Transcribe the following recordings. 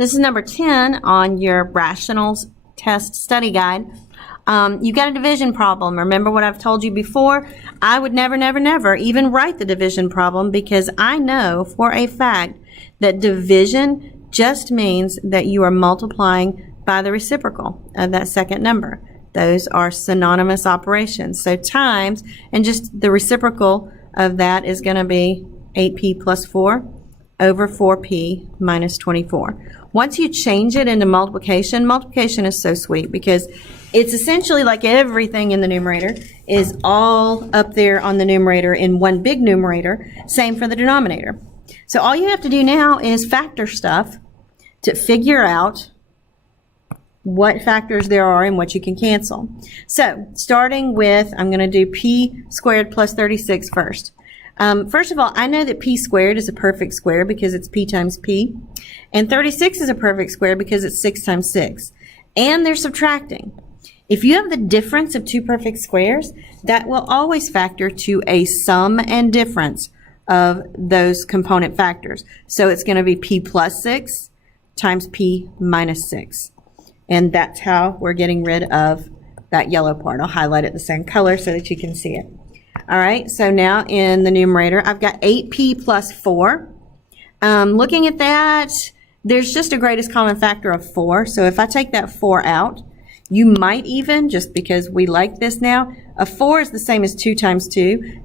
This is number 10 on your rationals test study guide. You got a division problem. Remember what I've told you before? I would never, never, never even write the division problem because I know for a fact that division just means that you are multiplying by the reciprocal of that second number. Those are synonymous operations. So times, and just the reciprocal of that is going to be 8p plus 4 over 4p minus 24. Once you change it into multiplication, multiplication is so sweet because it's essentially like everything in the numerator is all up there on the numerator in one big numerator. Same for the denominator. So all you have to do now is factor stuff to figure out what factors there are and what you can cancel. So starting with, I'm going to do p squared plus 36 first. First of all, I know that p squared is a perfect square because it's p times p. And 36 is a perfect square because it's 6 times 6. And they're subtracting. If you have the difference of two perfect squares, that will always factor to a sum and difference of those component factors. So it's going to be p plus 6 times p minus 6. And that's how we're getting rid of that yellow part. I'll highlight it the same color so that you can see it. All right, so now in the numerator, I've got 8p plus 4. Looking at that, there's just a greatest common factor of 4. So if I take that 4 out, you might even, just because we like this now, a 4 is the same as 2 times 2.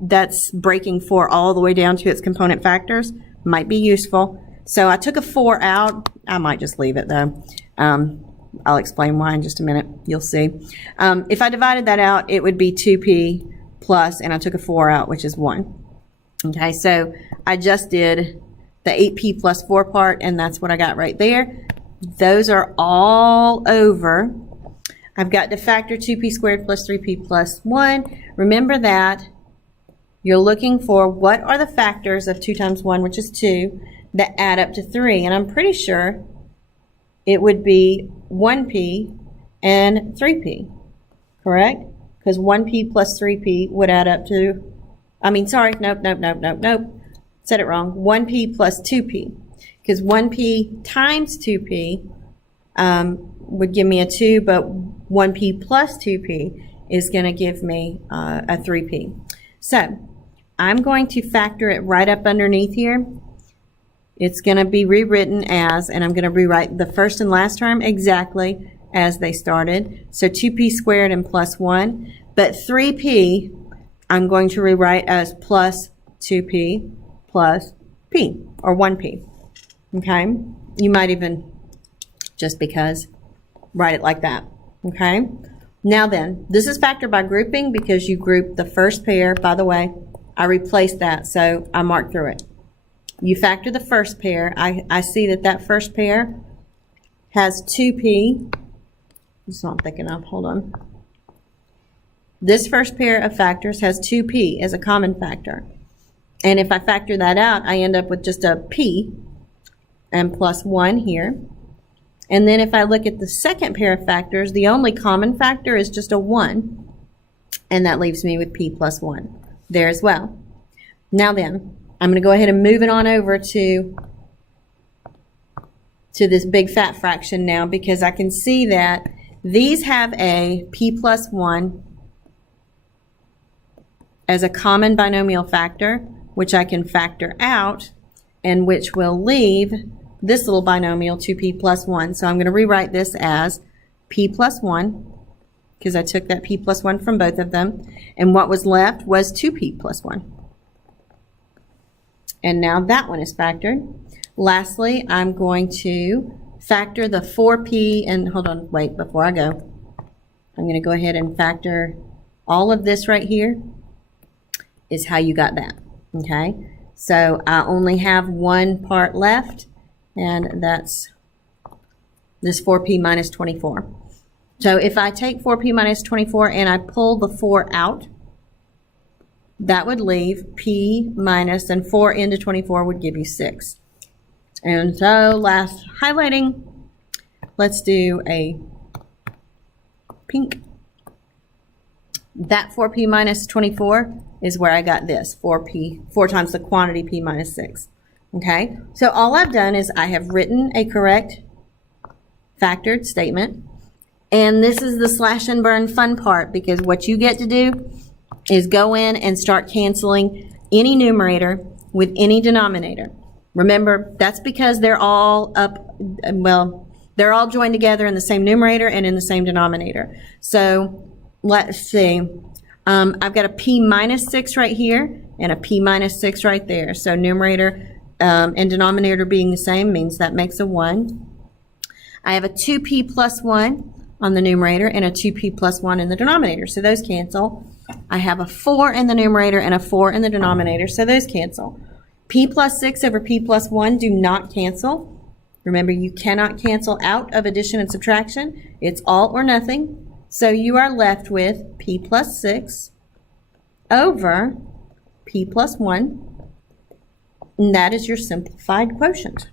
That's breaking 4 all the way down to its component factors. Might be useful. So I took a 4 out. I might just leave it though. I'll explain why in just a minute. You'll see. If I divided that out, it would be 2p plus, and I took a 4 out, which is 1. Okay, so I just did the 8p plus 4 part, and that's what I got right there. Those are all over. I've got to factor 2p squared plus 3p plus 1. Remember that you're looking for what are the factors of 2 times 1, which is 2, that add up to 3. And I'm pretty sure it would be 1p and 3p, correct? Because 1p plus 3p would add up to, nope. Said it wrong. 1p plus 2p. Because 1p times 2p would give me a 2, but 1p plus 2p is going to give me a 3p. So I'm going to factor it right up underneath here. It's going to be rewritten as, and I'm going to rewrite the first and last term exactly as they started. So 2p squared and plus 1. But 3p, I'm going to rewrite as plus 2p plus p, or 1p. Okay? You might even, just because, write it like that. Okay? Now then, this is factored by grouping because you group the first pair. By the way, I replaced that, so I marked through it. You factor the first pair. I see that first pair has 2p. It's not thick enough. Hold on. This first pair of factors has 2p as a common factor. And if I factor that out, I end up with just a p and plus 1 here. And then if I look at the second pair of factors, the only common factor is just a 1. And that leaves me with p plus 1 there as well. Now then, I'm going to go ahead and move it on over to this big fat fraction now, because I can see that these have a p plus 1 as a common binomial factor, which I can factor out, and which will leave this little binomial 2p plus 1. So I'm going to rewrite this as p plus 1, because I took that p plus 1 from both of them, and what was left was 2p plus 1. And now that one is factored. Lastly, I'm going to factor the 4p, and hold on, wait, before I go, I'm going to go ahead and factor all of this right here is how you got that, okay? So I only have one part left, and that's this 4p minus 24. So if I take 4p minus 24 and I pull the 4 out, that would leave p minus, and 4 into 24 would give you 6. And so last highlighting, let's do a pink. That 4p minus 24 is where I got this, 4 times the quantity p minus 6. Okay, so all I've done is I have written a correct factored statement. And this is the slash and burn fun part, because what you get to do is go in and start canceling any numerator with any denominator. Remember, that's because they're all they're all joined together in the same numerator and in the same denominator. So let's see. I've got a p minus 6 right here and a p minus 6 right there. So numerator and denominator being the same means that makes a 1. I have a 2p plus 1 on the numerator and a 2p plus 1 in the denominator, so those cancel. I have a 4 in the numerator and a 4 in the denominator, so those cancel. P plus 6 over p plus 1 do not cancel. Remember, you cannot cancel out of addition and subtraction. It's all or nothing. So you are left with p plus 6 over p plus 1, and that is your simplified quotient.